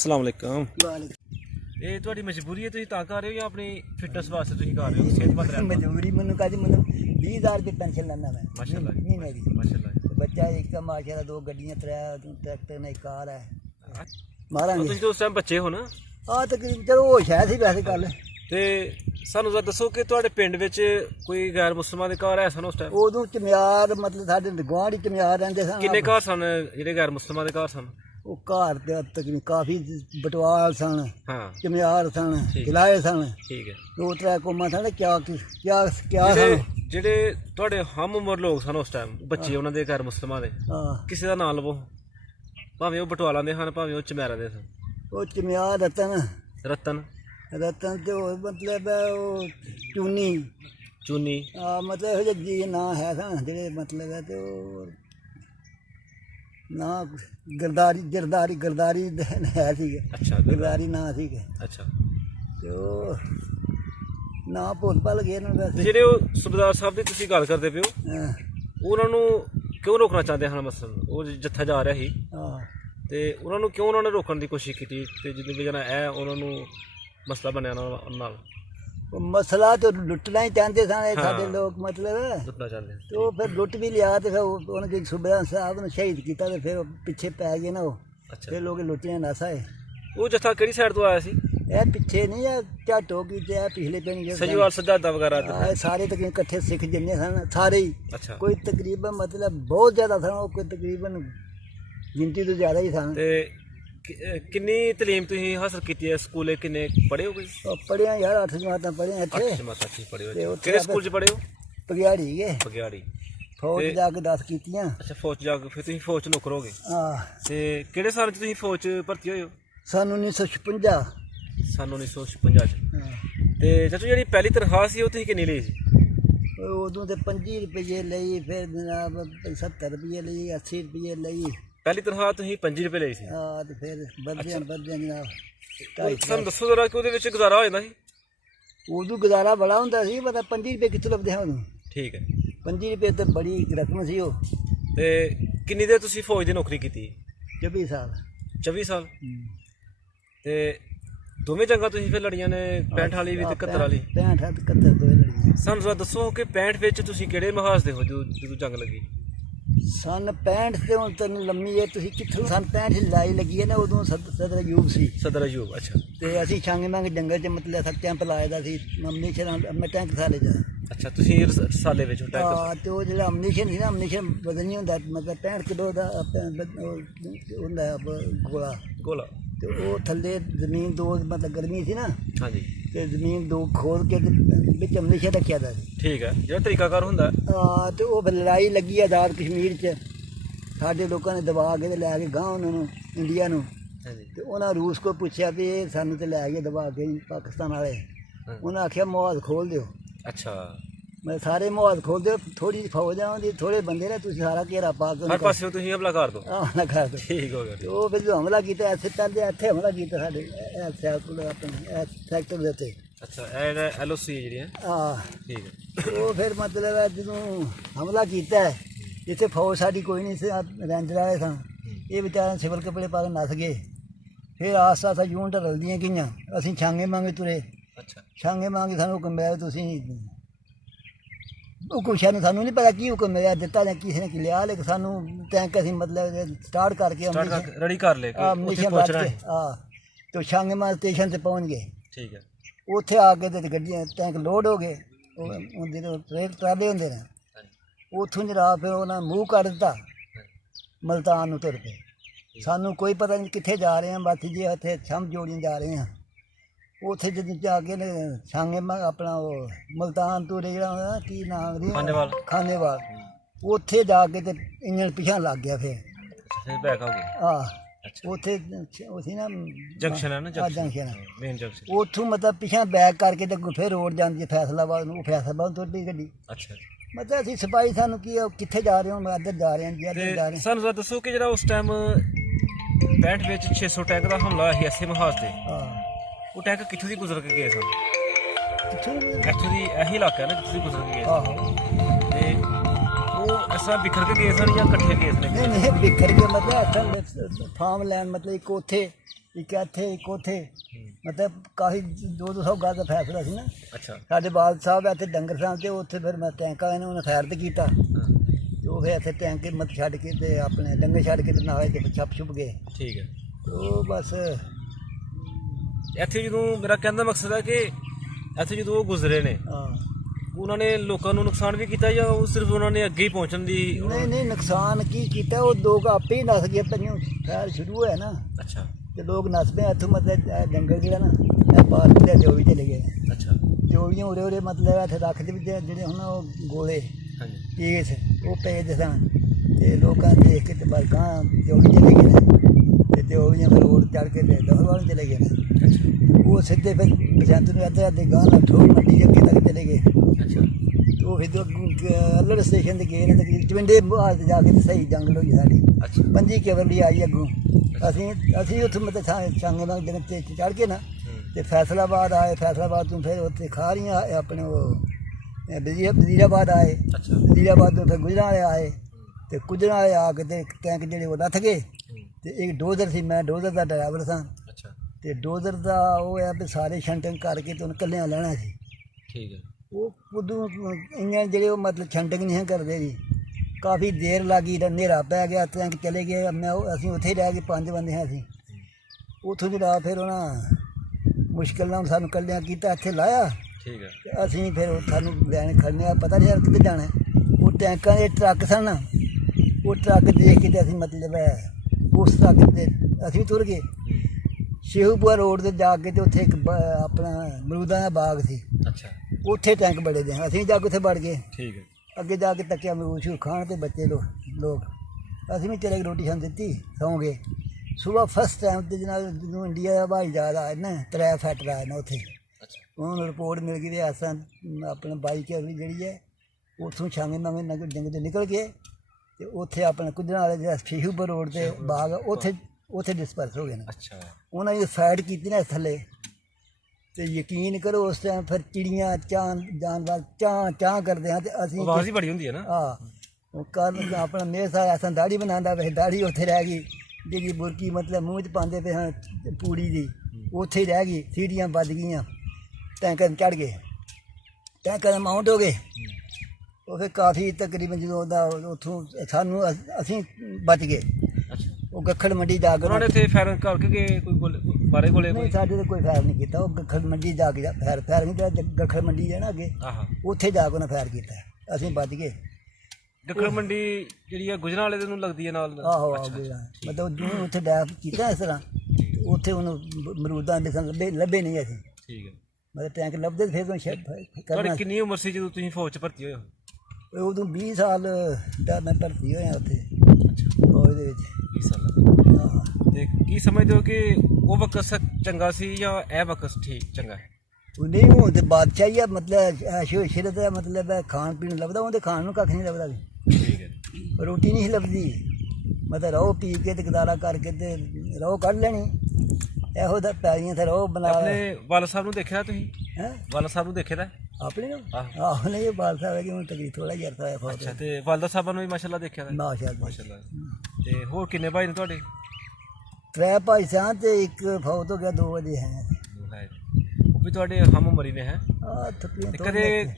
अस्सलाम वालेकुम। ਇਹ ਤੁਹਾਡੀ ਮਜਬੂਰੀ ਹੈ ਤੁਸੀਂ ਤਾਂ ਕਰ ਰਹੇ ਹੋ ਜਾਂ ਆਪਣੀ ਫਿਟਨੈਸ ਵਾਸਤੇ ਤੁਸੀਂ ਕਰ ਰਹੇ ਹੋ ਸਿਹਤਮੰਦ ਰਹਿਣ ਵਾਸਤੇ? ਮਜਬੂਰੀ ਮੈਨੂੰ ਕਾਜੀ ਮੈਨੂੰ 20000 ਦੀ ਪੈਨਸ਼ਨ ਲੈਂਦਾ ਮੈਂ ਮਾਸ਼ਾਅੱਲਾ ਜੀ, ਮਹੀਨੇ ਦੀ। ਮਾਸ਼ਾਅੱਲਾ ਜੀ। ਬੱਚਾ ਇੱਕ ਤਾਂ ਮਾਸ਼ਾਅੱਲਾ 2 ਗੱਡੀਆਂ 3 ਟਰੈਕਟਰ ਨੇ ਕਾਰ ਹੈ ਉਹ ਮਾਰਾਂਗੇ ਤੁਸੀਂ ਤਾਂ ਉਸ ਟਾਈਮ ਬੱਚੇ ਹੋ ਨਾ, ਆ ਤਕਰੀਬਨ ਚਲੋ ਹੋਸ਼ ਹੈ ਸੀ ਵੈਸੇ ਗੱਲ। ਤੇ ਸਾਨੂੰ ਜ਼ਰਾ ਦੱਸੋ ਕਿ ਤੁਹਾਡੇ ਪਿੰਡ ਵਿੱਚ ਕੋਈ ਗੈਰ ਮੁਸਲਮਾਨ ਦੇ ਘਰ ਹੈ ਸਨ ਉਸ ਟਾਈਮ? ਉਦੋਂ ਚਮਿਆਰ ਮਤਲਬ ਸਾਡੇ ਗੁਆਂਢੀ ਚਮਿਆਰ ਰਹਿੰਦੇ ਸਨ। ਕਿੰਨੇ ਘਰ ਸਨ ਜਿਹੜੇ ਗੈਰ ਮੁਸਲਮਾਨ ਦੇ ਘਰ ਸਨ? ਉਹ ਘਰ ਤੇ ਤਕਰੀਬਨ ਕਾਫੀ ਬਟਵਾਲ ਸਨ, ਹਾਂ ਚਮਿਆਰ ਸਨ, ਠੀਕ। ਕਿਲਾਏ ਸਨ, ਠੀਕ ਹੈ। 2-3 ਕੌਮਾਂ ਸਨ। ਕਿਆ ਸਨ। ਜਿਹੜੇ ਤੁਹਾਡੇ ਹਮ ਉਮਰ ਲੋਕ ਸਨ ਉਸ ਟਾਈਮ ਬੱਚੇ ਉਹਨਾਂ ਦੇ ਗੈਰ ਮੁਸਲਮਾਨ ਦੇ, ਹਾਂ ਕਿਸੇ ਦਾ ਨਾਂ ਲਵੋ, ਭਾਵੇਂ ਉਹ ਬਟਵਾਲਾਂ ਦੇ ਹਨ ਭਾਵੇਂ ਉਹ ਚਮਿਆਰਾਂ ਦੇ ਸਨ। ਉਹ ਚਮਿਆਰ ਰਤਨ ਰਤਨ ਤੇ ਉਹ ਮਤਲਬ ਉਹ ਚੂਨੀ ਚੂਨੀ ਮਤਲਬ ਇਹੋ ਜਿਹੇ ਜੀ ਨਾਂ ਹੈ ਸਨ ਜਿਹੜੇ ਮਤਲਬ ਹੈ। ਤੇ ਉਹ ਨਾਂ ਗਰਦਾਰੀ ਹੈ ਸੀਗੇ। ਅੱਛਾ ਗਰਦਾਰੀ ਨਾਂ ਸੀਗੇ। ਅੱਛਾ। ਤੇ ਉਹ ਨਾਂ ਭੁੱਲ ਭੱਲ ਗਏ ਇਹਨਾਂ ਨੂੰ ਤੇ ਵੈਸੇ। ਜਿਹੜੇ ਉਹ ਸੂਬੇਦਾਰ ਸਾਹਿਬ ਦੀ ਤੁਸੀਂ ਗੱਲ ਕਰਦੇ ਪਏ ਹੋ ਹਾਂ ਉਹਨਾਂ ਨੂੰ ਕਿਉਂ ਰੋਕਣਾ ਚਾਹੁੰਦੇ ਹਨ? ਮਸਲਨ ਉਹ ਜੱਥਾ ਜਾ ਰਿਹਾ ਸੀ ਹਾਂ ਤੇ ਉਹਨਾਂ ਨੂੰ ਕਿਉਂ ਉਹਨਾਂ ਨੇ ਰੋਕਣ ਦੀ ਕੋਸ਼ਿਸ਼ ਕੀਤੀ ਤੇ ਜਿਹਦੀ ਵਜ੍ਹਾ ਨਾਲ ਇਹ ਉਹਨਾਂ ਨੂੰ ਮਸਲਾ ਬਣਿਆ ਉਹਨਾਂ ਨਾਲ ਉਹ ਮਸਲਾ ਤੇ ਲੁੱਟਣਾ ਹੀ ਚਾਹੁੰਦੇ ਸਨ ਇਹ ਹਾਂ। ਸਾਡੇ ਲੋਕ ਮਤਲਬ। ਰੁਕਣਾ ਚਾਹੁੰਦੇ ਤੇ ਉਹ ਫਿਰ ਲੁੱਟ ਵੀ ਲਿਆ ਤੇ ਫਿਰ ਉਹਨਾਂ ਦੇ ਸੂਬੇਦਾਰ ਸਾਹਿਬ ਨੂੰ ਸ਼ਹੀਦ ਕੀਤਾ ਤੇ ਫਿਰ ਉਹ ਪਿੱਛੇ ਪੈ ਗਏ ਨਾ ਉਹ। ਅੱਛਾ। ਫਿਰ ਲੋਕ ਲੁੱਟੀਆਂ ਨਸ ਆਏ। ਉਹ ਜੱਥਾ ਕਿਹੜੀ ਸਾਈਡ ਤੋਂ ਆਇਆ ਸੀ? ਇਹ ਪਿੱਛੇ ਨਹੀਂ ਇਹ ਝਾਟੋ ਕੀ ਤੇ ਇਹ ਪਿਛਲੇ ਪਿੰਡ ਜਿਹੜੇ ਸਜੀਵਾਲ ਸਜਾਦਾ ਵਗੈਰਾ ਇੱਧਰ? ਆਹ ਸਾਰੇ ਤਕਰੀਬਨ ਇਕੱਠੇ ਸਿੱਖ ਜਿੰਨੇ ਸਨ ਸਾਰੇ ਹੀ। ਅੱਛਾ। ਕੋਈ ਤਕਰੀਬਨ ਮਤਲਬ ਬਹੁਤ ਜ਼ਿਆਦਾ ਸਨ ਉਹ, ਕੋਈ ਤਕਰੀਬਨ ਗਿਣਤੀ ਤੋਂ ਜ਼ਿਆਦਾ ਹੀ ਸਨ। ਤੇ ਕਿੰਨੀ ਤਾਲੀਮ ਤੁਸੀਂ ਹਾਸਲ ਕੀਤੀ ਹੈ? ਸਕੂਲੇ ਕਿੰਨੇ ਪੜ੍ਹੇ ਹੋ? ਕੋਈ ਪੜ੍ਹਿਆ ਯਾਰ 8 ਜਮਾਤਾਂ ਪੜ੍ਹਿਆ ਇੱਥੇ 8 ਜਮਾਤਾਂ ਪੜ੍ਹੇ ਤੇ ਹੋ? ਉੱਥੇ ਕਿਹੜੇ ਸਕੂਲ 'ਚ ਪੜ੍ਹੇ ਹੋ? ਪਗਿਆੜੀ ਗਏ ਬਗਿਆੜੀ। ਫੌਜ ਤੇ- ਜਾ ਕੇ 10 ਕੀਤੀਆਂ। ਅੱਛਾ ਫੌਜ ਜਾ ਕੇ ਫਿਰ ਤੁਸੀਂ ਫੌਜ 'ਚ ਨੌਕਰ ਹੋ ਗਏ। ਹਾਂ ਤੇ ਕਿਹੜੇ ਸਾਲ 'ਚ ਤੁਸੀਂ ਫੌਜ 'ਚ ਭਰਤੀ ਹੋਏ ਹੋ? ਸਨ 1956। ਸਾਨੂੰ 1956 'ਚ। ਹਾਂ ਤੇ ਚਾਚੂ ਜਿਹੜੀ ਪਹਿਲੀ ਤਨਖਾਹ ਸੀ ਉਹ ਤੁਸੀਂ ਕਿੰਨੀ ਲਈ ਸੀ? ਉਦੋਂ ਤੇ 25 ਰੁਪਏ ਲਈ, ਫਿਰ ਜਨਾਬ 70 ਰੁਪਏ ਲਈ, 80 ਰੁਪਏ ਲਈ। ਪਹਿਲੀ ਤਨਖਾਹ ਤੁਸੀਂ 25 ਰੁਪਏ ਲਈ ਸੀ। ਆ ਤੇ ਫਿਰ ਵੱਧਦਿਆਂ ਜਨਾਬ ਸਾਨੂੰ ਦੱਸੋ ਜ਼ਰਾ ਕਿ ਉਹਦੇ ਵਿੱਚ ਗੁਜ਼ਾਰਾ ਹੋ ਜਾਂਦਾ ਸੀ? ਉਦੋਂ ਗੁਜ਼ਾਰਾ ਬੜਾ ਹੁੰਦਾ ਸੀ। ਪਤਾ 25 ਰੁਪਏ ਕਿੱਥੋਂ ਲੱਭਦੇ ਹਨ ਉਦੋਂ? ਠੀਕ ਹੈ। 25 ਰੁਪਏ ਤੇ ਬੜੀ ਰਕਮ ਸੀ ਉਹ। ਤੇ ਕਿੰਨੀ ਦੇਰ ਤੁਸੀਂ ਫੌਜ ਦੀ ਨੌਕਰੀ ਕੀਤੀ? 24 ਸਾਲ। 24 ਸਾਲ। ਤੇ ਦੋਵੇਂ ਜੰਗਾਂ ਤੁਸੀਂ ਫਿਰ ਲੜੀਆਂ ਨੇ, 65 ਵਾਲੀ ਵੀ ਤੇ 71 ਵਾਲੀ? 65 71 ਦੋਵੇਂ ਲੜੀਆਂ। ਸਾਨੂੰ ਜ਼ਰਾ ਦੱਸੋ ਕਿ 65 ਵਿੱਚ ਤੁਸੀਂ ਕਿਹੜੇ ਮਹਾਜ਼ ਦੇ ਹੋ ਜਦੋਂ ਜੰਗ ਲੱਗੀ? ਸਨ 65 ਤੇ ਹੁਣ ਤੈਨੂੰ ਲੰਮੀ ਹੈ ਤੁਸੀਂ ਕਿੱਥੋਂ? ਸਨ 65 ਦੀ ਲੜਾਈ ਲੱਗੀ ਹੈ ਨਾ ਉਦੋਂ ਸਦਰ ਅਯੂਬ ਸੀ। ਸਦਰ ਅਯੂਬ। ਅੱਛਾ। ਤੇ ਅਸੀਂ ਛਾਂਗੇ ਮੰਗ ਜੰਗਲ 'ਚ ਮਤਲਬ ਸਭ ਕੈਂਪ ਲਾਏ ਦਾ ਸੀ। ਅਮਨੀਸ਼ਨ ਮੈਂ ਟੈਂਕ ਸਾਲੇ ਦਾ। ਅੱਛਾ ਤੁਸੀਂ ਸਾਲੇ ਵਿੱਚ ਟੈਂਕ? ਹਾਂ ਤੇ ਉਹ ਜਿਹੜਾ ਅਮਨੀਸ਼ਨ ਸੀ ਨਾ, ਅਮਨੀਸ਼ਨ ਬਦਲਣੀ ਹੁੰਦਾ ਮਤਲਬ 65 ਕਿਲੋ ਦਾ ਹੁੰਦਾ ਗੋਲਾ। ਗੋਲਾ। ਤੇ ਉਹ ਥੱਲੇ ਜ਼ਮੀਨ 2 ਮਤਲਬ ਗਰਮੀ ਸੀ ਨਾ ਹਾਂਜੀ। ਤੇ ਜ਼ਮੀਨ 2 ਖੋਲ ਕੇ ਤੇ ਵਿੱਚ ਅਮਨੀਸ਼ਨ ਰੱਖਿਆ ਦਾ ਸੀ। ਠੀਕ ਹੈ। ਜਿਹੜਾ ਤਰੀਕਾਕਾਰ ਹੁੰਦਾ? ਤੇ ਉਹ ਫਿਰ ਲੜਾਈ ਲੱਗੀ ਆਜ਼ਾਦ ਕਸ਼ਮੀਰ 'ਚ। ਸਾਡੇ ਲੋਕਾਂ ਨੇ ਦਬਾ ਕੇ ਤੇ ਲੈ ਕੇ ਗਾਂ ਉਹਨਾਂ ਨੂੰ ਇੰਡੀਆ ਨੂੰ। ਹਾਂਜੀ। ਤੇ ਉਹਨਾਂ ਰੂਸ ਕੋਲ ਪੁੱਛਿਆ ਵੀ ਇਹ ਸਾਨੂੰ ਤੇ ਲੈ ਗਏ ਦਬਾ ਕੇ ਪਾਕਿਸਤਾਨ ਵਾਲੇ। ਉਹਨਾਂ ਆਖਿਆ ਮੁਹਾਜ਼ ਖੋਲ ਦਿਓ। ਅੱਛਾ। ਮੈਂ ਸਾਰੇ ਮੁਹਾਜ਼ ਖੋਲ ਦਿਓ, ਥੋੜੀ ਫੌਜ ਆਉਂਦੀ, ਥੋੜੇ ਬੰਦੇ ਨੇ, ਤੁਸੀਂ ਸਾਰਾ ਘੇਰਾ ਪਾ ਕੇ ਹਰ ਪਾਸੇ ਤੁਸੀਂ ਹਮਲਾ ਕਰ ਦੋ। ਨਾ ਕਰ ਦਿਓ। ਠੀਕ ਹੋ ਗਿਆ। ਤੇ ਉਹ ਫਿਰ ਜੋ ਹਮਲਾ ਕੀਤਾ ਇੱਥੇ ਪਹਿਲੇ ਇੱਥੇ ਹਮਲਾ ਕੀਤਾ ਸਾਡੇ ਆਪਣੇ ਸੈਕਟਰ ਦੇ ਉੱਤੇ। ਅੱਛਾ ਇਹ ਜਿਹੜਾ LOC ਜਿਹੜੀ ਹੈ? ਠੀਕ ਹੈ। ਉਹ ਫਿਰ ਮਤਲਬ ਹੈ ਜਦੋਂ ਹਮਲਾ ਕੀਤਾ ਜਿੱਥੇ ਫੌਜ ਸਾਡੀ ਕੋਈ ਨਹੀਂ ਸੀ, ਰੈਂਜਰ ਵਾਲੇ ਸਨ, ਇਹ ਵਿਚਾਰੇ ਸਿਵਲ ਕੱਪੜੇ ਪਾ ਕੇ ਨੱਸ ਗਏ। ਫਿਰ ਆਸਤਾ ਆਸਤਾ ਯੂਨਿਟ ਰਲਦੀਆਂ ਗਈਆਂ। ਅਸੀਂ ਛਾਂਗੇ ਮੰਗੇ ਤੁਰੇ। ਅੱਛਾ। ਛਾਂਗੇ ਮੰਗੇ ਸਾਨੂੰ ਹੁਕਮ ਮਿਲਿਆ ਤੁਸੀਂ ਹੁਕਮ ਸ਼ਾਇਦ ਸਾਨੂੰ ਨਹੀਂ ਪਤਾ ਕੀ ਹੁਕਮ ਮਿਲਿਆ ਦਿੱਤਾ ਜਾਂ ਕਿਸੇ ਨੇ ਕੀ ਲਿਆ, ਲੇਕਿਨ ਸਾਨੂੰ ਟੈਂਕ ਅਸੀਂ ਮਤਲਬ ਸਟਾਰਟ ਕਰਕੇ ਰੈਡੀ ਕਰ ਲੈ ਕੇ ਉੱਥੇ ਪਹੁੰਚਣਾ ਹੈ। ਤੇ ਛਾਂਗੇ ਮਾਂ ਸਟੇਸ਼ਨ ਤੇ ਪਹੁੰਚ ਗਏ। ਠੀਕ ਹੈ। ਉੱਥੇ ਆ ਕੇ ਤੇ ਗੱਡੀਆਂ ਟੈਂਕ ਲੋਡ ਹੋ ਗਏ। ਉਹ ਹੁੰਦੇ ਨੇ ਟਰਾਲੇ ਹੁੰਦੇ ਨੇ, ਉੱਥੋਂ ਜਨਾਬ ਫਿਰ ਉਹਨਾਂ ਮੂੰਹ ਕੱਢ ਦਿੱਤਾ, ਮਲਤਾਨ ਨੂੰ ਤੁਰ ਪਏ। ਸਾਨੂੰ ਕੋਈ ਪਤਾ ਨਹੀਂ ਕਿੱਥੇ ਜਾ ਰਹੇ ਹਾਂ, ਬਸ ਜੀ ਉੱਥੇ ਛੰਭ ਜੋੜੀਆਂ ਜਾ ਰਹੇ ਹਾਂ। ਉੱਥੇ ਜਦੋਂ ਜਾ ਕੇ ਨੇ ਛਾਂਗੇ ਆਪਣਾ ਉਹ ਮਲਤਾਨ ਤੁਰੇ ਜਿਹੜਾ ਹੁੰਦਾ ਨਾ, ਕੀ ਨਾਮ ਦੀ ਖਾਨੇਵਾਲ, ਉੱਥੇ ਜਾ ਕੇ ਤੇ ਇੰਜਣ ਪਿਛਾਂ ਲੱਗ ਗਿਆ। ਫਿਰ ਬੈਕ ਹੋ ਗਏ। ਉੱਥੇ ਉਹ ਸੀ ਨਾ ਜੰਕਸ਼ਨ ਹੈ ਨਾ? Junction main junction. ਉੱਥੋਂ ਮਤਲਬ ਪਿਛਾਂ ਬੈਕ ਕਰਕੇ ਤੇ ਫਿਰ ਰੋਡ ਜਾਂਦੀ ਹੈ ਫੈਸਲਾਬਾਦ ਨੂੰ। ਉਹ ਫੈਸਲਾਬਾਦ ਤੁਰ ਪਈ ਗੱਡੀ। ਅੱਛਾ। ਮਤਲਬ ਅਸੀਂ ਸਿਪਾਹੀ ਸਾਨੂੰ ਕੀ ਕਿੱਥੇ ਜਾ ਰਹੇ ਹੋ? ਮੈਂ ਇੱਧਰ ਜਾ ਰਿਹਾ ਜੀ, ਇੱਧਰ ਜਾ ਰਿਹਾ। ਸਾਨੂੰ ਦੱਸੋ ਕਿ ਜਿਹੜਾ ਉਸ ਟਾਈਮ 65 ਵਿੱਚ 600 ਟੈਂਕ ਦਾ ਹਮਲਾ ਸੀ ਐਸੇ ਮਹਾਜ਼ ਤੇ, ਉਹ ਟੈਂਕ ਕਿੱਥੋਂ ਦੀ ਗੁਜ਼ਰ ਕੇ ਗਏ ਸਨ? ਇੱਥੋਂ ਦੀ ਇਹੀ ਇਲਾਕਾ ਨਾ ਜਿੱਥੋਂ ਦੀ ਗੁਜ਼ਰ ਕੇ ਗਏ ਸਨ? ਤੇ ਉਹ ਇਸ ਤਰ੍ਹਾਂ ਬਿਖਰ ਕੇ ਗਏ ਸਨ ਜਾਂ ਇਕੱਠੇ ਗਏ ਸਨ? ਨਹੀਂ ਬਿਖਰ ਕੇ ਮਤਲਬ ਫਾਰਮ ਲੈਂਡ ਮਤਲਬ ਇੱਕ ਉੱਥੇ ਇੱਕ ਇੱਥੇ ਇੱਕ ਉੱਥੇ ਮਤਲਬ ਕਾਫੀ 200 ਗਜ਼ ਦਾ ਫੈਸਲਾ ਸੀ ਨਾ। ਅੱਛਾ। ਸਾਡੇ ਬਾਲ ਸਾਹਿਬ ਇੱਥੇ ਡੰਗਰ ਸਾਹਿਬ ਤੇ ਉੱਥੇ ਫਿਰ ਮੈਂ ਟੈਂਕਾਂ ਇਹਨੂੰ ਉਹਨੇ ਫੈਰ ਤੇ ਕੀਤਾ ਤੇ ਉਹ ਫਿਰ ਇੱਥੇ ਟੈਂਕ ਮਤ ਛੱਡ ਕੇ ਤੇ ਆਪਣੇ ਡੰਗੇ ਛੱਡ ਕੇ ਤੇ ਨਾਲ ਕੇ ਛੱਪ ਛੁਪ ਗਏ। ਠੀਕ ਹੈ। ਉਹ ਬਸ ਇੱਥੇ ਜਦੋਂ ਮੇਰਾ ਕਹਿਣ ਦਾ ਮਕਸਦ ਹੈ ਕਿ ਇੱਥੇ ਜਦੋਂ ਉਹ ਗੁਜ਼ਰੇ ਨੇ ਹਾਂ ਉਹਨਾਂ ਨੇ ਲੋਕਾਂ ਨੂੰ ਨੁਕਸਾਨ ਵੀ ਕੀਤਾ ਜਾਂ ਉਹ ਸਿਰਫ ਉਹਨਾਂ ਨੇ ਅੱਗੇ ਹੀ ਪਹੁੰਚਣ ਦੀ? ਨਹੀਂ ਨੁਕਸਾਨ ਕੀ ਕੀਤਾ, ਉਹ ਲੋਕ ਆਪੇ ਹੀ ਨੱਸ ਗਏ ਪਹਿਲਾਂ ਫੈਰ ਸ਼ੁਰੂ ਹੋਇਆ ਨਾ ਅੱਛਾ। ਤੇ ਲੋਕ ਨੱਸ ਪਏ ਇੱਥੋਂ ਮਤਲਬ ਇਹ ਜੰਗਲ ਜਿਹੜਾ ਨਾ ਇਹ ਪਾਰਕ ਦੇ ਜੋ ਵੀ ਚਲੇ ਗਏ। ਅੱਛਾ। ਜੋ ਵੀ ਉਰੇ ਉਰੇ ਮਤਲਬ ਇੱਥੇ ਰੱਖਦੇ ਵੀ ਜਿਹੜੇ ਹੁਣ ਉਹ ਗੋਲੇ ਹਾਂਜੀ ਪੀਸ ਉਹ ਪਏ ਸਨ ਤੇ ਲੋਕਾਂ ਨੇ ਦੇਖ ਕੇ ਤੇ ਬਸ ਗਾਂ ਜੋ ਵੀ ਚਲੇ ਗਏ ਨੇ ਤੇ ਉਹ ਵੀ ਫਿਰ ਰੋਡ ਚੜ੍ਹ ਕੇ ਤੇ ਦਹਵਾਲ ਚਲੇ ਗਏ ਨੇ। ਅੱਛਾ। ਉਹ ਸਿੱਧੇ ਫਿਰ ਬਸੰਤ ਨੂੰ ਅੱਧੇ ਗਾਂ ਨਾਲ ਠੋਕ ਮੰਡੀ ਦੇ ਅੱਗੇ ਤੱਕ ਚਲੇ ਗਏ। ਅੱਛਾ। ਤੇ ਉਹ ਫਿਰ ਅੱਲੜ ਸਟੇਸ਼ਨ ਤੇ ਗਏ ਨੇ ਤੇ ਚਵਿੰਡੇ ਬਾਹਰ ਤੇ ਜਾ ਕੇ ਤੇ ਸਹੀ ਜੰਗਲ ਹੋਈ ਸਾਡੀ। ਅੱਛਾ। ਪੰਜੀ ਕੇਵਲੀ ਆਈ ਅੱਗੋਂ ਅਸੀਂ ਉੱਥੇ ਮਤਲਬ ਸੰਗ ਨਾਲ ਦਿਨ ਤੇ ਚੜ੍ਹ ਕੇ ਨਾ ਤੇ ਫੈਸਲਾਬਾਦ ਆਏ। ਫੈਸਲਾਬਾਦ ਤੋਂ ਫਿਰ ਉੱਥੇ ਖਾਰੀਆਂ ਆਪਣੇ ਉਹ ਵਜ਼ੀਰਾਬਾਦ ਆਏ। ਅੱਛਾ। ਵਜ਼ੀਰਾਬਾਦ ਤੋਂ ਫਿਰ ਗੁਜਰਾਂ ਆਏ ਤੇ ਗੁਜਰਾਂ ਵਾਲੇ ਆ ਕੇ ਤੇ ਟੈਂਕ ਜਿਹੜੇ ਉਹ ਲੱਥ ਗਏ ਤੇ ਇੱਕ ਡੋਜ਼ਰ ਸੀ, ਮੈਂ ਡੋਜ਼ਰ ਦਾ ਡਰਾਈਵਰ ਸਾਂ ਅੱਛਾ। ਤੇ ਡੋਜ਼ਰ ਦਾ ਉਹ ਹੈ ਵੀ ਸਾਰੇ ਛੰਟਿੰਗ ਕਰਕੇ ਤੇ ਉਹਨੂੰ ਇਕੱਲਿਆਂ ਲੈਣਾ ਸੀ। ਠੀਕ ਹੈ। ਉਹ ਉਦੋਂ ਇੰਜਣ ਜਿਹੜੇ ਉਹ ਮਤਲਬ ਛੰਟਿੰਗ ਨਹੀਂ ਕਰਦੇ ਸੀ। ਕਾਫੀ ਦੇਰ ਲੱਗੀ, ਹਨੇਰਾ ਪੈ ਗਿਆ, ਟੈਂਕ ਚਲੇ ਗਏ। ਅਸੀਂ ਉੱਥੇ ਹੀ ਰਹਿ ਗਏ, 5 ਬੰਦੇ ਹਾਂ ਅਸੀਂ। ਉੱਥੋਂ ਜਿਹੜਾ ਫਿਰ ਉਹਨਾਂ ਮੁਸ਼ਕਿਲ ਨਾਲ ਸਾਨੂੰ ਇਕੱਲਿਆਂ ਕੀਤਾ, ਇੱਥੇ ਲਾਇਆ। ਠੀਕ ਹੈ। ਤੇ ਅਸੀਂ ਫਿਰ ਸਾਨੂੰ ਲੈਣ ਖੜਨੇ ਪਤਾ ਨਹੀਂ ਯਾਰ ਕਿੱਥੇ ਜਾਣਾ। ਉਹ ਟੈਂਕਾਂ ਦੇ ਟਰੱਕ ਸਨ, ਉਹ ਟਰੱਕ ਦੇਖ ਕੇ ਤੇ ਅਸੀਂ ਮਤਲਬ ਉਸ ਟਰੱਕ ਤੇ ਅਸੀਂ ਤੁਰ ਗਏ। ਸ਼ੇਹੂਪੁਰਾ ਰੋਡ ਤੇ ਜਾ ਕੇ ਤੇ ਉੱਥੇ ਇੱਕ ਆਪਣਾ ਅਮਰੂਦਾਂ ਦਾ ਬਾਗ ਸੀ। ਅੱਛਾ। ਉੱਥੇ ਟੈਂਕ ਬੜੇ ਦੇ ਅਸੀਂ ਜਾ ਕੇ ਉੱਥੇ ਵੜ ਗਏ। ਠੀਕ ਹੈ। ਅੱਗੇ ਜਾ ਕੇ ਤੱਕਿਆ ਅਮਰੂਦ ਸ਼ੂ ਖਾਣ ਤੇ ਬੱਚੇ ਲੋਕ ਅਸੀਂ ਵੀ ਚਲੇ ਗਏ, ਰੋਟੀ ਸਾਨੂੰ ਦਿੱਤੀ, ਸੌਂ ਗਏ। ਸੁਬਾਹ ਫਸਟ ਟਾਈਮ ਤੇ ਜਦੋਂ ਇੰਡੀਆ ਦਾ ਹਵਾਈ ਜਹਾਜ਼ ਆਇਆ ਨਾ 3 ਫੈਕਟਰ ਆਏ ਨਾ ਉੱਥੇ। ਅੱਛਾ। ਉਹਨੂੰ ਰਿਪੋਰਟ ਮਿਲ ਗਈ ਵੀ ਅਸਾਂ ਆਪਣਾ ਬਾਈਕ ਹੈ ਜਿਹੜੀ ਹੈ ਉੱਥੋਂ ਛਾਂਗੇ ਮਾਂਗੇ ਨਗਰ ਜੰਗ ਤੋਂ ਨਿਕਲ ਕੇ ਤੇ ਉੱਥੇ ਆਪਣਾ ਕੁੱਜਰਾਂ ਵਾਲੇ ਜਿਹੜਾ ਸ਼ੇਹੂਪੁਰ ਰੋਡ ਤੇ ਬਾਗ ਉੱਥੇ ਡਿਸਪਰਸ ਹੋ ਗਏ ਨੇ। ਅੱਛਾ। ਉਹਨਾਂ ਨੇ ਫਾਈਟ ਕੀਤੀ ਨਾ ਥੱਲੇ ਤੇ ਯਕੀਨ ਕਰੋ ਉਸ ਟਾਈਮ ਫਿਰ ਚਿੜੀਆਂ ਜਾਨਵਰ ਚਾਂ ਕਰਦੇ ਹਾਂ ਤੇ ਅਸੀਂ ਆਵਾਜ਼ ਹੀ ਬੜੀ ਹੁੰਦੀ ਹੈ ਨਾ। ਉਹ ਕੱਲ ਆਪਣਾ ਮੇਰੇ ਸਾਹ ਅਸਾਂ ਦਾੜੀ ਬਣਾਉਂਦਾ ਵੇ, ਦਾੜੀ ਉੱਥੇ ਰਹਿ ਗਈ। ਜਿਹੜੀ ਬੁਰਕੀ ਮਤਲਬ ਮੂੰਹ 'ਚ ਪਾਉਂਦੇ ਪਏ ਹਾਂ ਪੂੜੀ ਦੀ ਉੱਥੇ ਹੀ ਰਹਿ ਗਈ। ਸੀੜੀਆਂ ਵੱਜ ਗਈਆਂ, ਟੈਂਕਾਂ ਚੜ੍ਹ ਗਏ, ਟੈਂਕਾਂ ਮਾਊਂਟ ਹੋ ਗਏ। ਉਹ ਫਿਰ ਕਾਫੀ ਤਕਰੀਬਨ ਜਦੋਂ ਉਹਦਾ ਉੱਥੋਂ ਸਾਨੂੰ ਅਸੀਂ ਬਚ ਗਏ। ਉਹ ਗੱਖੜ ਮੰਡੀ ਜਾ ਕੇ ਉਹਨਾਂ ਨੇ ਇੱਥੇ ਫਾਇਰ ਕਰਕੇ ਗਏ ਕੋਈ ਬਾਰੇ ਗੋਲੇ? ਨਹੀਂ, ਸਾਡੇ ਤੇ ਕੋਈ ਫਾਇਰ ਨਹੀਂ ਕੀਤਾ। ਉਹ ਗੱਖੜ ਮੰਡੀ ਜਾ ਕੇ ਫਾਇਰ ਨਹੀਂ ਕੀਤਾ। ਗੱਖੜ ਮੰਡੀ ਹੈ ਨਾ ਅੱਗੇ, ਉੱਥੇ ਜਾ ਕੇ ਉਹਨੇ ਫਾਇਰ ਕੀਤਾ, ਅਸੀਂ ਬਚ ਗਏ। ਗੱਖੜ ਮੰਡੀ ਜਿਹੜੀ ਆ ਗੁਜਰਾਂ ਵਾਲੇ ਨੂੰ ਲੱਗਦੀ ਹੈ ਨਾਲ? ਆਹੋ ਮਤਲਬ ਜਿਵੇਂ ਉੱਥੇ ਡੈਫ ਕੀਤਾ ਇਸ ਤਰ੍ਹਾਂ ਉੱਥੇ ਉਹਨੂੰ ਅਮਰੂਦਾਂ ਦੇ ਲੱਭੇ ਨਹੀਂ ਅਸੀਂ। ਠੀਕ ਹੈ। ਮਤਲਬ ਟੈਂਕ ਲੱਭਦੇ ਫਿਰ ਤੁਹਾਡੀ ਕਿੰਨੀ ਉਮਰ ਸੀ ਜਦੋਂ ਤੁਸੀਂ ਫੌਜ 'ਚ ਭਰਤੀ ਹੋਏ ਹੋ? ਉਦੋਂ 20 ਸਾਲ ਦਾ ਮੈਂ ਭਰਤੀ ਹੋਇਆ ਉੱਥੇ ਫੌਜ ਦੇ ਵਿੱਚ। 20 ਸਾਲ। ਤੇ ਕੀ ਸਮਝਦੇ ਹੋ ਕਿ ਉਹ ਵਕਤ ਚੰਗਾ ਸੀ ਜਾਂ ਇਹ ਵਕਤ ਠੀਕ ਚੰਗਾ ਹੈ? ਉਹ ਨਹੀਂ, ਹੁਣ ਤੇ ਬਾਦਸ਼ਾਹੀ ਆ, ਮਤਲਬ ਸ਼ਿਰਤ ਦਾ ਮਤਲਬ ਹੈ ਖਾਣ ਪੀਣ ਲੱਭਦਾ, ਉਹਦੇ ਖਾਣ ਨੂੰ ਕੱਖ ਨਹੀਂ ਲੱਭਦਾ ਵੀ। ਠੀਕ ਹੈ। ਰੋਟੀ ਨਹੀਂ ਲੱਭਦੀ, ਮਤਲਬ ਰੋਹ ਪੀ ਕੇ ਤੇ ਗਦਾਰਾ ਕਰਕੇ ਤੇ ਰੋਹ ਕੱਢ ਲੈਣੀ। ਇਹੋ ਦਾ ਪੈਰੀਆਂ ਤੇ ਰੋਹ ਬਣਾ। ਆਪਣੇ ਵਾਲਾ ਸਾਹਿਬ ਨੂੰ ਦੇਖਿਆ ਤੁਸੀਂ? ਹੈ ਵਾਲਾ ਸਾਹਿਬ ਨੂੰ ਦੇਖਿਆ? ਆਪਣੇ ਨੂੰ? ਆਹੋ ਨਹੀਂ, ਇਹ ਬਾਲ ਸਾਹਿਬ ਹੈ ਕਿ ਹੁਣ ਤਕਰੀਬ ਥੋੜਾ ਜਿਹਾ ਅਰਸਾ ਹੋਇਆ। ਅੱਛਾ। ਤੇ ਵਾਲਦਾ ਸਾਹਿਬਾਂ ਨੂੰ ਵੀ ਮਾਸ਼ਾਅੱਲਾ ਦੇਖਿਆ? ਮਾਸ਼ਾਅੱਲਾ। ਤੇ ਹੋਰ ਕਿੰਨੇ ਭਾਈ ਨੇ ਤੁਹਾਡੇ? 3 ਭਾਈ ਸਾਂ ਤੇ ਇੱਕ ਫੌਤ ਹੋ ਗਿਆ, 2 ਵਜੇ ਹੈ। ਉਹ ਵੀ ਤੁਹਾਡੇ ਹਮ ਉਮਰੀ ਨੇ? ਹੈ।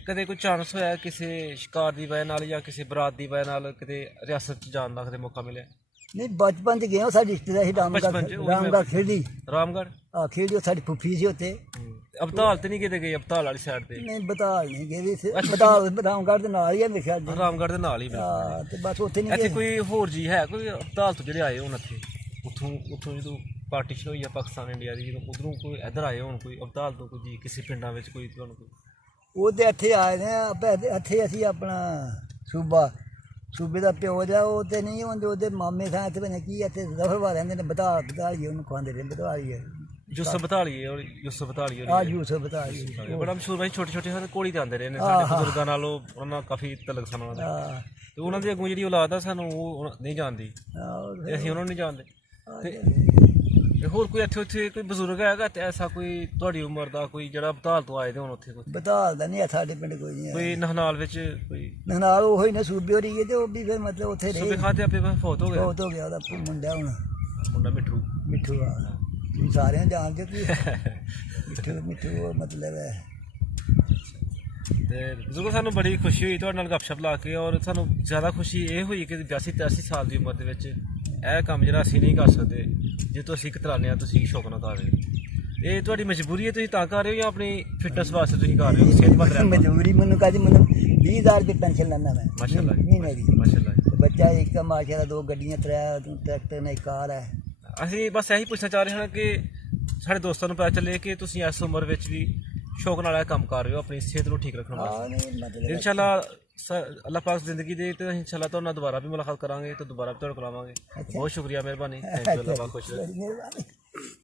ਕਦੇ ਕੋਈ ਚਾਂਸ ਹੋਇਆ ਕਿਸੇ ਸ਼ਿਕਾਰ ਦੀ ਵਜ੍ਹਾ ਨਾਲ ਜਾਂ ਕਿਸੇ ਬਰਾਤ ਦੀ ਵਜ੍ਹਾ ਨਾਲ ਕਿਤੇ ਰਿਆਸਤ 'ਚ ਜਾਣ ਦਾ ਕਦੇ ਮੌਕਾ ਮਿਲਿਆ? ਨਹੀਂ, ਬਚਪਨ 'ਚ ਗਏ। ਸਾਡੀ ਰਿਸ਼ਤੇਦਾਰ ਸੀ ਰਾਮਗੜ੍ਹ ਖੇੜੀ। ਰਾਮਗੜ੍ਹ ਖੇੜੀ, ਸਾਡੀ ਫੁੱਫੀ ਸੀ ਉੱਥੇ। ਅਬਤਾਲ ਤੇ ਨਹੀਂ ਕਿਤੇ ਗਏ? ਅਬਤਾਲ ਵਾਲੀ ਸਾਈਡ ਤੇ? ਨਹੀਂ, ਬਤਾਲ ਨਹੀਂ ਗਏ। ਬਤਾਲ ਰਾਮਗੜ੍ਹ ਦੇ ਨਾਲ ਹੀ ਹੈ ਮੇਰੇ ਖਿਆਲ। ਰਾਮਗੜ੍ਹ ਦੇ ਨਾਲ ਹੀ ਤੇ ਬਸ ਉੱਥੇ ਨਹੀਂ। ਇੱਥੇ ਕੋਈ ਹੋਰ ਜੀ ਹੈ ਕੋਈ ਅਬਤਾਲ ਤੋਂ ਜਿਹੜੇ ਆਏ ਹੋਣ ਇੱਥੇ? ਉੱਥੋਂ ਜਦੋਂ ਪਾਰਟੀਸ਼ਨ ਹੋਈ ਆ ਪਾਕਿਸਤਾਨ ਇੰਡੀਆ ਦੀ, ਜਦੋਂ ਉੱਧਰੋਂ ਕੋਈ ਇੱਧਰ ਆਏ ਹੋਣ ਕੋਈ ਅਬਤਾਲ ਤੋਂ ਕੋਈ ਜੀ ਕਿਸੇ ਪਿੰਡਾਂ ਵਿੱਚ ਕੋਈ ਤੁਹਾਨੂੰ ਕੋਈ? ਉਹ ਤਾਂ ਇੱਥੇ ਆਏ ਨੇ ਇੱਥੇ। ਅਸੀਂ ਆਪਣਾ ਸੂਬੇ ਦਾ ਪਿਓ ਜਾ ਉਹ ਤੇ ਨਹੀਂ ਹੁੰਦੇ, ਉਹਦੇ ਮਾਮੇ ਥਾਂ ਇੱਥੇ ਬਣੇ ਕੀ ਇੱਥੇ ਜ਼ਫਰਵਾ ਰਹਿੰਦੇ ਨੇ। ਬਤਾਲੀਏ ਉਹਨੂੰ ਖਵਾਉਂਦੇ ਰਹੇ, ਬਤਾਲੀਏ ਯੂਸਫ ਬਤਾਲੀਏ। ਯੂਸਫ ਬਤਾਲੀਏ ਬੜਾ ਮਸ਼ਹੂਰ ਭਾਈ। ਛੋਟੇ ਛੋਟੇ ਸਾਰੇ ਕੋਲੀ ਤੇ ਆਉਂਦੇ ਰਹੇ ਨੇ ਸਾਡੇ ਬਜ਼ੁਰਗਾਂ ਨਾਲ, ਉਹਨਾਂ ਨਾਲ ਕਾਫੀ ਤਲਕ ਸਨ ਉਹਨਾਂ ਦੇ। ਤੇ ਉਹਨਾਂ ਦੀ ਅੱਗੋਂ ਜਿਹੜੀ ਔਲਾਦ ਆ ਸਾਨੂੰ ਉਹ ਨਹੀਂ ਜਾਣਦੀ ਤੇ ਅਸੀਂ ਉਹਨਾਂ ਨੂੰ ਨਹੀਂ ਜਾਣਦੇ। ਤੇ ਹੋਰ ਕੋਈ ਇੱਥੇ ਕੋਈ ਬਜ਼ੁਰਗ ਹੈਗਾ ਐਸਾ ਕੋਈ ਤੁਹਾਡੀ ਉਮਰ ਦਾ ਕੋਈ ਜਿਹੜਾ ਬਤਾਲ ਤੋਂ ਆਏ ਦੇ ਹੁਣ ਉੱਥੇ? ਕੋਈ ਬਤਾਲ ਦਾ ਨਹੀਂ ਸਾਡੇ ਪਿੰਡ ਕੋਈ ਨਹੀਂ। ਕੋਈ ਨਹਨਾਲ ਵਿੱਚ? ਕੋਈ ਨਹਨਾਲ ਉਹ ਹੀ ਨਾ ਸੂਬੇ ਹੋ ਰਹੀ ਹੈ ਤੇ ਉਹ ਵੀ ਫਿਰ ਮਤਲਬ ਉੱਥੇ ਰਹੇ। ਸੂਬੇ ਖਾਤੇ ਆਪੇ ਫੌਤ ਹੋ ਗਿਆ? ਉਹਦਾ ਮੁੰਡਾ ਹੁਣ ਮੁੰਡਾ ਮਿੱਠੂ ਆ। ਤੁਸੀਂ ਸਾਰਿਆਂ ਜਾਣਦੇ ਕਿ ਮਿੱਠੂ ਮਿੱਠੂ ਮਤਲਬ ਹੈ। ਤੇ ਬਜ਼ੁਰਗੋ ਸਾਨੂੰ ਬੜੀ ਖੁਸ਼ੀ ਹੋਈ ਤੁਹਾਡੇ ਨਾਲ ਗੱਪਸ਼ਪ ਲਾ ਕੇ, ਔਰ ਸਾਨੂੰ ਜ਼ਿਆਦਾ ਖੁਸ਼ੀ ਇਹ ਹੋਈ ਕਿ 82-83 ਸਾਲ ਦੀ ਉਮਰ ਦੇ ਵਿੱਚ ਇਹ ਕੰਮ ਜਿਹੜਾ ਅਸੀਂ ਨਹੀਂ ਕਰ ਸਕਦੇ, ਜੇ ਤੋਂ ਅਸੀਂ ਕਤਰਾਉਂਦੇ ਹਾਂ ਤੁਸੀਂ ਸ਼ੌਕ ਨਾਲ ਕਰ ਰਹੇ ਹੋ। ਇਹ ਤੁਹਾਡੀ ਮਜਬੂਰੀ ਹੈ, ਤੁਸੀਂ ਤਾਂ ਕਰ ਰਹੇ ਹੋ ਜਾਂ ਆਪਣੀ ਫਿਟਨੈਸ ਵਾਸਤੇ ਤੁਸੀਂ ਕਰ ਰਹੇ ਹੋ? ਸਿਹਤਮੰਦ ਰਹਿਣ ਵਾਸਤੇ। ਮਜ਼ਦੂਰੀ ਮੈਨੂੰ ਕਾਜੀ ਮੈਨੂੰ 20,000 ਰੁਪਏ ਪੈਨਸ਼ਨ ਲੈਂਦਾ ਮੈਂ ਮਾਸ਼ਾਅੱਲਾ ਜੀ, ਮਹੀਨੇ ਦੀ। ਮਾਸ਼ਾਅੱਲਾ ਜੀ। ਬੱਚਾ ਇੱਕ ਤਾਂ ਮਾਸ਼ਾਅੱਲਾ 2 ਗੱਡੀਆਂ 3 ਟਰੈਕਟਰ ਨੇ, ਇੱਕ ਕਾਰ ਹੈ। ਅਸੀਂ ਬਸ ਇਹੀ ਪੁੱਛਣਾ ਚਾਹ ਰਹੇ ਹਾਂ ਕਿ ਸਾਡੇ ਦੋਸਤਾਂ ਨੂੰ ਪਤਾ ਚੱਲੇ ਕਿ ਤੁਸੀਂ ਇਸ ਉਮਰ ਵਿੱਚ ਵੀ ਸ਼ੌਕ ਨਾਲ ਇਹ ਕੰਮ ਕਰ ਰਹੇ ਹੋ ਆਪਣੀ ਸਿਹਤ ਨੂੰ ਠੀਕ ਰੱਖਣ ਵਾਸਤੇ। ਨਹੀਂ ਮਤਲਬ ਇਨਸ਼ਾਅੱਲਾ ਅੱਲਾਹ ਪਾਕ ਜ਼ਿੰਦਗੀ ਦੇ ਤੇ ਇਨਸ਼ਾਅੱਲਾ ਤੁਹਾਡੇ ਨਾਲ ਦੁਬਾਰਾ ਵੀ ਮੁਲਾਕਾਤ ਕਰਾਂਗੇ ਤੇ ਦੁਬਾਰਾ ਵੀ ਤੁਹਾਡੇ ਕੋਲ ਆਵਾਂਗੇ। ਬਹੁਤ ਸ਼ੁਕਰੀਆ, ਮਿਹਰਬਾਨੀ। Thank you. ਅੱਲਾਹ ਪਾਕ ਖੁਸ਼ ਰੱਖੇ। ਮਿਹਰਬਾਨੀ।